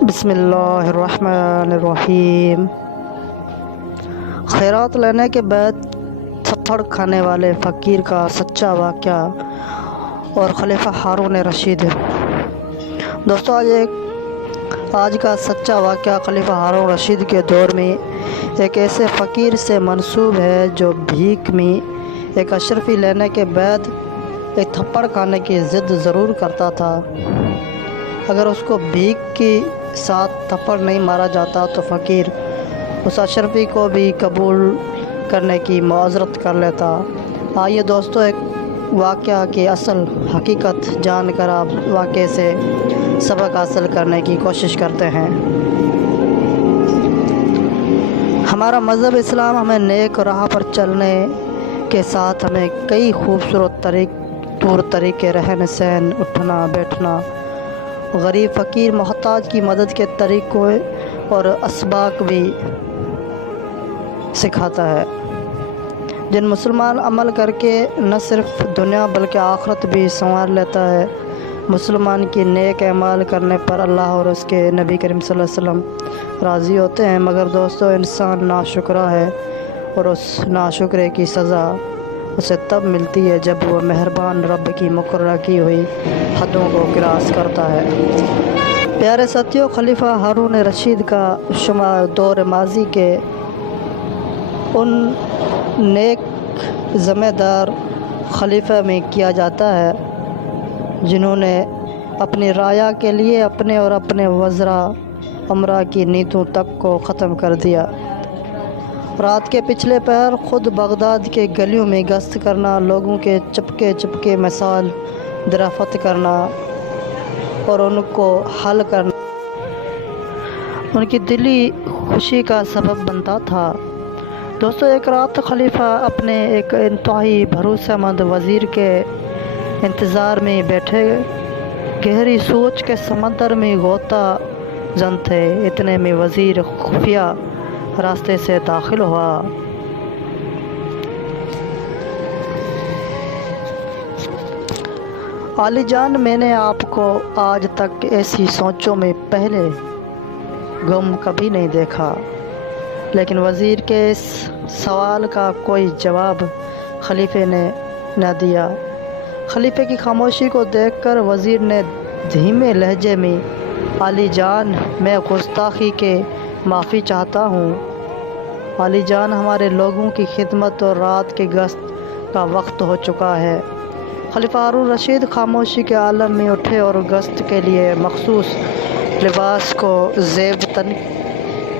بسم اللہ الرحمن الرحیم۔ خیرات لینے کے بعد تھپڑ کھانے والے فقیر کا سچا واقعہ اور خلیفہ ہارون رشید۔ دوستو آج کا سچا واقعہ خلیفہ ہارون رشید کے دور میں ایک ایسے فقیر سے منسوب ہے جو بھیک میں ایک اشرفی لینے کے بعد ایک تھپڑ کھانے کی ضد ضرور کرتا تھا۔ اگر اس کو بھیک کے ساتھ تھپڑ نہیں مارا جاتا تو فقیر اس اشرفی کو بھی قبول کرنے کی معذرت کر لیتا۔ آئیے دوستو ایک واقعہ کی اصل حقیقت جان کر آپ واقعے سے سبق حاصل کرنے کی کوشش کرتے ہیں۔ ہمارا مذہب اسلام ہمیں نیک راہ پر چلنے کے ساتھ ہمیں کئی خوبصورت طور طریقے رہن سہن، اٹھنا بیٹھنا، غریب فقیر محتاج کی مدد کے طریقوں اور اسباق بھی سکھاتا ہے، جن مسلمان عمل کر کے نہ صرف دنیا بلکہ آخرت بھی سنوار لیتا ہے۔ مسلمان کی نیک اعمال کرنے پر اللہ اور اس کے نبی کریم صلی اللہ علیہ وسلم راضی ہوتے ہیں، مگر دوستو انسان ناشکرا ہے اور اس ناشکرے کی سزا اسے تب ملتی ہے جب وہ مہربان رب کی مقررہ کی ہوئی حدوں کو کراس کرتا ہے۔ پیارے ساتھیو، خلیفہ ہارون رشید کا شمار دور ماضی کے ان نیک ذمہ دار خلیفہ میں کیا جاتا ہے جنہوں نے اپنی رعایا کے لیے اپنے اور اپنے وزراء امراء کی نیتوں تک کو ختم کر دیا۔ رات کے پچھلے پہر خود بغداد کے گلیوں میں گشت کرنا، لوگوں کے چپکے مسائل دریافت کرنا اور ان کو حل کرنا ان کی دلی خوشی کا سبب بنتا تھا۔ دوستو ایک رات خلیفہ اپنے ایک انتہائی بھروسہ مند وزیر کے انتظار میں بیٹھے گہری سوچ کے سمندر میں غوطہ زن تھے۔ اتنے میں وزیر خفیہ راستے سے داخل ہوا۔ عالی جان، میں نے آپ کو آج تک ایسی سوچوں میں پہلے گم کبھی نہیں دیکھا۔ لیکن وزیر کے اس سوال کا کوئی جواب خلیفے نے نہ دیا۔ خلیفے کی خاموشی کو دیکھ کر وزیر نے دھیمے لہجے میں، عالی جان، میں گستاخی کے معافی چاہتا ہوں۔ عالی جان، ہمارے لوگوں کی خدمت اور رات کے گشت کا وقت ہو چکا ہے۔ خلیفہ ہارون رشید خاموشی کے عالم میں اٹھے اور گشت کے لیے مخصوص لباس کو زیب تن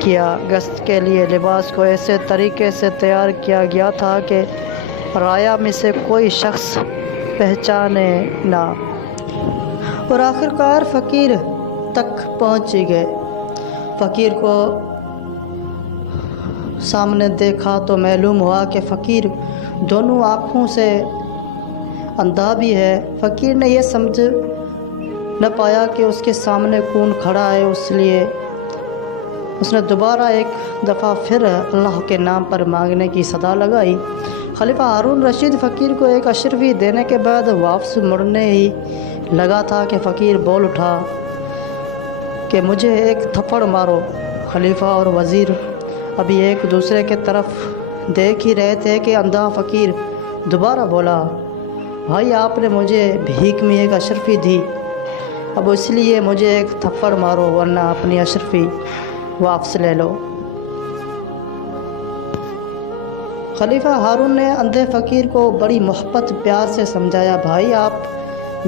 کیا۔ گشت کے لیے لباس کو ایسے طریقے سے تیار کیا گیا تھا کہ رعایا میں سے کوئی شخص پہچانے نہ، اور آخرکار فقیر تک پہنچ گئے۔ فقیر کو سامنے دیکھا تو معلوم ہوا کہ فقیر دونوں آنکھوں سے اندھا بھی ہے۔ فقیر نے یہ سمجھ نہ پایا کہ اس کے سامنے کون کھڑا ہے، اس لیے اس نے دوبارہ ایک دفعہ پھر اللہ کے نام پر مانگنے کی صدا لگائی۔ خلیفہ ہارون رشید فقیر کو ایک اشرفی دینے کے بعد واپس مڑنے ہی لگا تھا کہ فقیر بول اٹھا کہ مجھے ایک تھپڑ مارو۔ خلیفہ اور وزیر ابھی ایک دوسرے کے طرف دیکھ ہی رہے تھے کہ اندھا فقیر دوبارہ بولا، بھائی آپ نے مجھے بھیک میں ایک اشرفی دی، اب اس لیے مجھے ایک تھپڑ مارو ورنہ اپنی اشرفی واپس لے لو۔ خلیفہ ہارون نے اندھے فقیر کو بڑی محبت پیار سے سمجھایا، بھائی آپ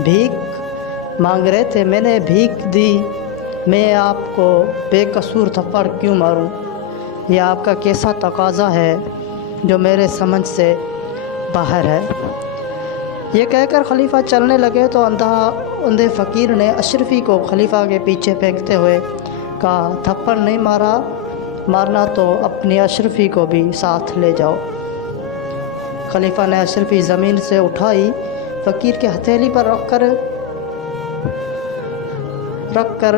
بھیک مانگ رہے تھے، میں نے بھیک دی، میں آپ کو بے قصور تھپڑ کیوں ماروں؟ یہ آپ کا کیسا تقاضا ہے جو میرے سمجھ سے باہر ہے۔ یہ کہہ کر خلیفہ چلنے لگے تو اندھے فقیر نے اشرفی کو خلیفہ کے پیچھے پھینکتے ہوئے کہا، تھپڑ نہیں مارنا تو اپنی اشرفی کو بھی ساتھ لے جاؤ۔ خلیفہ نے اشرفی زمین سے اٹھائی، فقیر کے ہتھیلی پر رکھ کر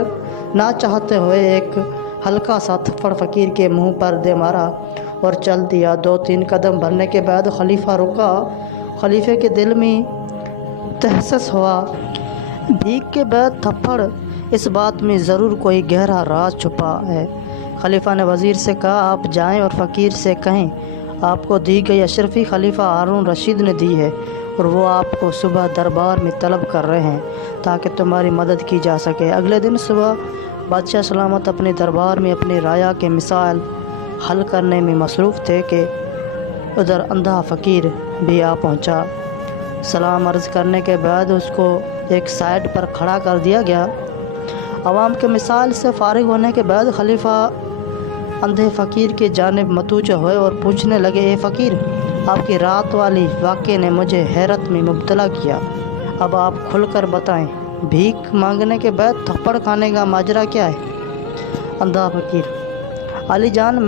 نہ چاہتے ہوئے ایک ہلکا سا تھپڑ فقیر کے منہ پر دے مارا اور چل دیا۔ 2-3 قدم بھرنے کے بعد خلیفہ رکا۔ خلیفے کے دل میں تحسس ہوا، بھیک کے بعد تھپڑ اس بات میں ضرور کوئی گہرا راز چھپا ہے۔ خلیفہ نے وزیر سے کہا آپ جائیں اور فقیر سے کہیں آپ کو دی گئی اشرفی خلیفہ ہارون رشید نے دی ہے اور وہ آپ کو صبح دربار میں طلب کر رہے ہیں تاکہ تمہاری مدد کی جا سکے۔ اگلے دن صبح بادشاہ سلامت اپنے دربار میں اپنی رایا کے مسائل حل کرنے میں مصروف تھے کہ ادھر اندھا فقیر بھی آ پہنچا۔ سلام عرض کرنے کے بعد اس کو ایک سائڈ پر کھڑا کر دیا گیا۔ عوام کے مسائل سے فارغ ہونے کے بعد خلیفہ اندھے فقیر کی جانب متوجہ ہوئے اور پوچھنے لگے اے فقیر، آپ کی رات والی واقعے نے مجھے حیرت میں مبتلا کیا، اب آپ کھل کر بتائیں، بھیک مانگنے کے بعد تھپڑ کھانے کا ماجرا کیا ہے؟ اندھا فقیر: علی جان،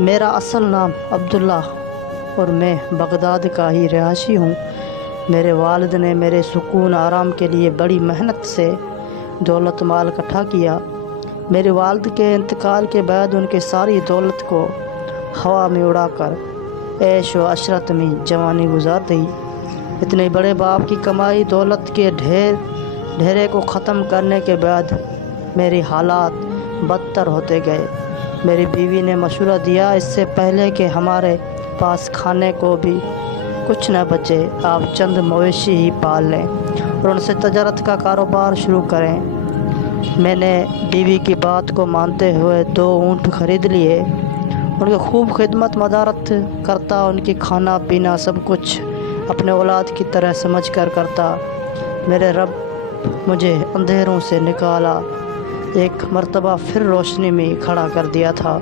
میرا اصل نام عبداللہ اور میں بغداد کا ہی رہائشی ہوں۔ میرے والد نے میرے سکون آرام کے لیے بڑی محنت سے دولت مال اکٹھا کیا۔ میرے والد کے انتقال کے بعد ان کی ساری دولت کو ہوا میں اڑا کر عیش و عشرت میں جوانی گزار دی۔ اتنے بڑے باپ کی کمائی دولت کے ڈھیرے کو ختم کرنے کے بعد میری حالات بدتر ہوتے گئے۔ میری بیوی نے مشورہ دیا اس سے پہلے کہ ہمارے پاس کھانے کو بھی کچھ نہ بچے، آپ چند مویشی ہی پال لیں اور ان سے تجارت کا کاروبار شروع کریں۔ میں نے بیوی کی بات کو مانتے ہوئے 2 اونٹ خرید لیے، ان کی خوب خدمت مدارت کرتا، ان کی کھانا پینا سب کچھ اپنے اولاد کی طرح سمجھ کر کرتا۔ میرے رب مجھے اندھیروں سے نکالا، ایک مرتبہ پھر روشنی میں کھڑا کر دیا تھا۔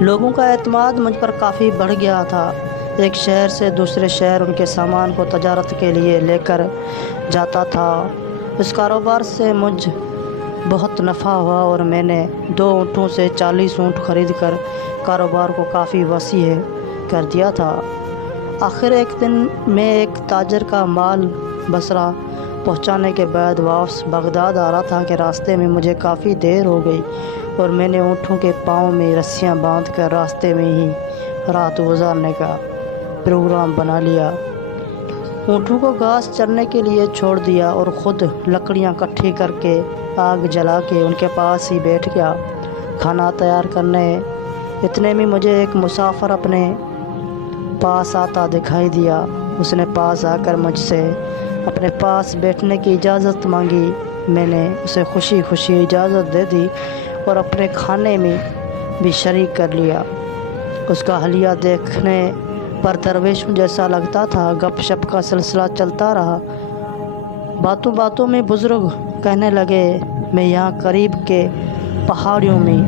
لوگوں کا اعتماد مجھ پر کافی بڑھ گیا تھا۔ ایک شہر سے دوسرے شہر ان کے سامان کو تجارت کے لیے لے کر جاتا تھا۔ اس کاروبار سے مجھ بہت نفع ہوا اور میں نے 2 اونٹوں سے 40 اونٹ خرید کر کاروبار کو کافی وسیع کر دیا تھا۔ آخر ایک دن میں ایک تاجر کا مال بصرہ پہنچانے کے بعد واپس بغداد آ رہا تھا کہ راستے میں مجھے کافی دیر ہو گئی اور میں نے اونٹوں کے پاؤں میں رسیاں باندھ کر راستے میں ہی رات گزارنے کا پروگرام بنا لیا۔ اونٹوں کو گھاس چرنے کے لیے چھوڑ دیا اور خود لکڑیاں اکٹھی کر کے آگ جلا کے ان کے پاس ہی بیٹھ گیا کھانا تیار کرنے۔ اتنے میں مجھے ایک مسافر اپنے پاس آتا دکھائی دیا۔ اس نے پاس آ کر مجھ سے اپنے پاس بیٹھنے کی اجازت مانگی۔ میں نے اسے خوشی خوشی اجازت دے دی اور اپنے کھانے میں بھی شریک کر لیا۔ اس کا حلیہ دیکھنے پر درویش جیسا لگتا تھا۔ گپ شپ کا سلسلہ چلتا رہا۔ باتوں باتوں میں بزرگ کہنے لگے میں یہاں قریب کے پہاڑیوں میں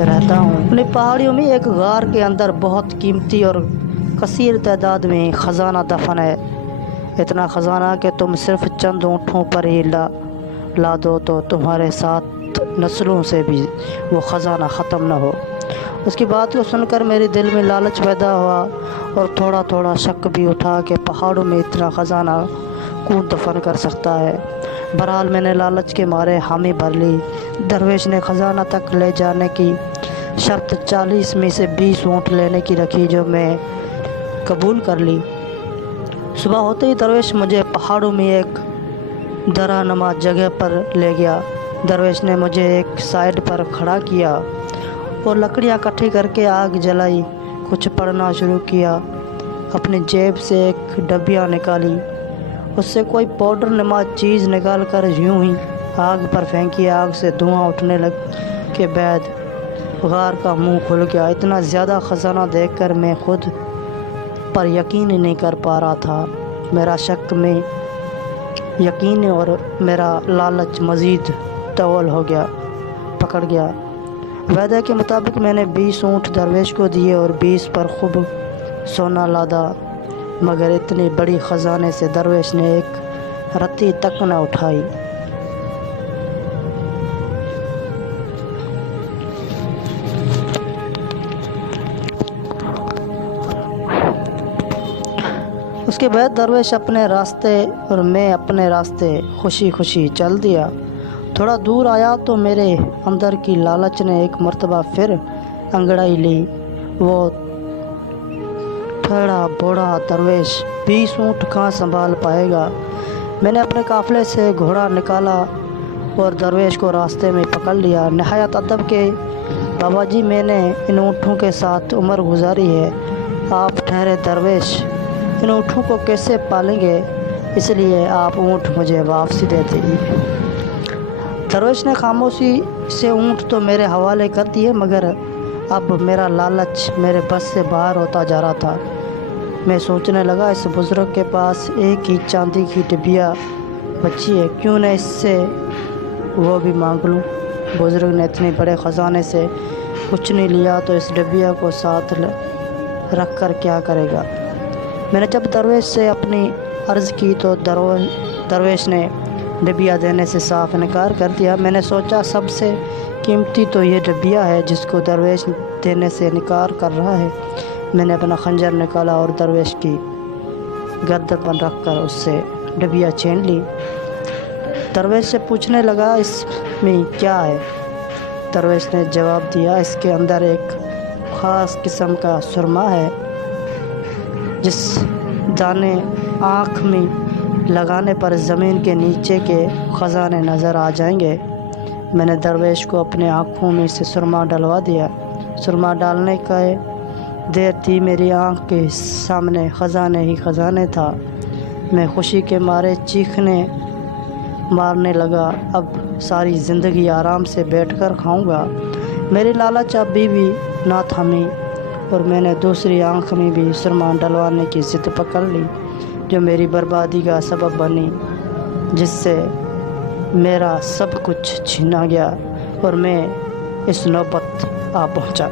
رہتا ہوں۔ انہیں پہاڑیوں میں ایک غار کے اندر بہت قیمتی اور کثیر تعداد میں خزانہ دفن ہے، اتنا خزانہ کہ تم صرف چند اونٹوں پر ہی لا دو تو تمہارے ساتھ نسلوں سے بھی وہ خزانہ ختم نہ ہو۔ اس کی بات کو سن کر میرے دل میں لالچ پیدا ہوا اور تھوڑا تھوڑا شک بھی اٹھا کہ پہاڑوں میں اتنا خزانہ کون دفن کر سکتا ہے۔ بہرحال میں نے لالچ کے مارے حامی بھر لی۔ درویش نے خزانہ تک لے جانے کی شرط 40 میں سے 20 اونٹ لینے کی رکھی، جو میں قبول کر لی۔ صبح ہوتے ہی درویش مجھے پہاڑوں میں ایک درہ نما جگہ پر لے گیا۔ درویش نے مجھے ایک سائڈ پر کھڑا کیا اور لکڑیاں اکٹھی کر کے آگ جلائی، کچھ پڑھنا شروع کیا۔ اپنی جیب سے ایک ڈبیا نکالی، اس سے کوئی پاؤڈر نما چیز نکال کر یوں ہی آگ پر پھینکی۔ آگ سے دھواں اٹھنے کے بعد غار کا منہ کھل گیا۔ اتنا زیادہ خزانہ دیکھ کر میں خود پر یقین ہی نہیں کر پا رہا تھا۔ میرا شک میں یقین اور میرا لالچ مزید طول ہو گیا، پکڑ گیا۔ وعدے کے مطابق میں نے 20 اونٹ درویش کو دیے اور 20 پر خوب سونا لادا، مگر اتنی بڑی خزانے سے درویش نے ایک رتی تک نہ اٹھائی۔ اس کے بعد درویش اپنے راستے اور میں اپنے راستے خوشی خوشی چل دیا۔ تھوڑا دور آیا تو میرے اندر کی لالچ نے ایک مرتبہ پھر انگڑائی لی۔ وہ ٹھیڑا بوڑھا درویش 20 اونٹ کہاں سنبھال پائے گا؟ میں نے اپنے قافلے سے گھوڑا نکالا اور درویش کو راستے میں پکڑ لیا۔ نہایت ادب کے بابا جی، میں نے ان اونٹوں کے ساتھ عمر گزاری ہے، آپ ٹھہرے درویش، ان اونٹوں کو کیسے پالیں گے؟ اس لیے آپ اونٹ مجھے واپسی دے دیجیے۔ درویش نے خاموشی سے اونٹ تو میرے حوالے کر دیے، مگر اب میرا لالچ میرے بس سے باہر ہوتا جا رہا تھا۔ میں سوچنے لگا، اس بزرگ کے پاس ایک ہی چاندی کی ڈبیا بچی ہے، کیوں نہ اس سے وہ بھی مانگ لوں۔ بزرگ نے اتنے بڑے خزانے سے کچھ نہیں لیا تو اس ڈبیا کو ساتھ رکھ کر کیا کرے گا؟ میں نے جب درویش سے اپنی عرض کی تو درویش نے ڈبیا دینے سے صاف انکار کر دیا۔ میں نے سوچا سب سے قیمتی تو یہ ڈبیا ہے جس کو درویش دینے سے انکار کر رہا ہے۔ میں نے اپنا خنجر نکالا اور درویش کی گردن پر رکھ کر اس سے ڈبیا چھین لی۔ درویش سے پوچھنے لگا، اس میں کیا ہے؟ درویش نے جواب دیا، اس کے اندر ایک خاص قسم کا سرما ہے، جس دانے آنکھ میں لگانے پر زمین کے نیچے کے خزانے نظر آ جائیں گے۔ میں نے درویش کو اپنے آنکھوں میں سے سرما ڈلوا دیا۔ سرما ڈالنے کا دیر تھی، میری آنکھ کے سامنے خزانے ہی خزانے تھا۔ میں خوشی کے مارے چیخنے مارنے لگا، اب ساری زندگی آرام سے بیٹھ کر کھاؤں گا۔ میری لالچ ابھی بھی نہ تھمی اور میں نے دوسری آنکھ میں بھی سرما ڈلوانے کی ضد پکڑ لی، جو میری بربادی کا سبب بنی، جس سے میرا سب کچھ چھینا گیا اور میں اس نوبت آ پہنچا۔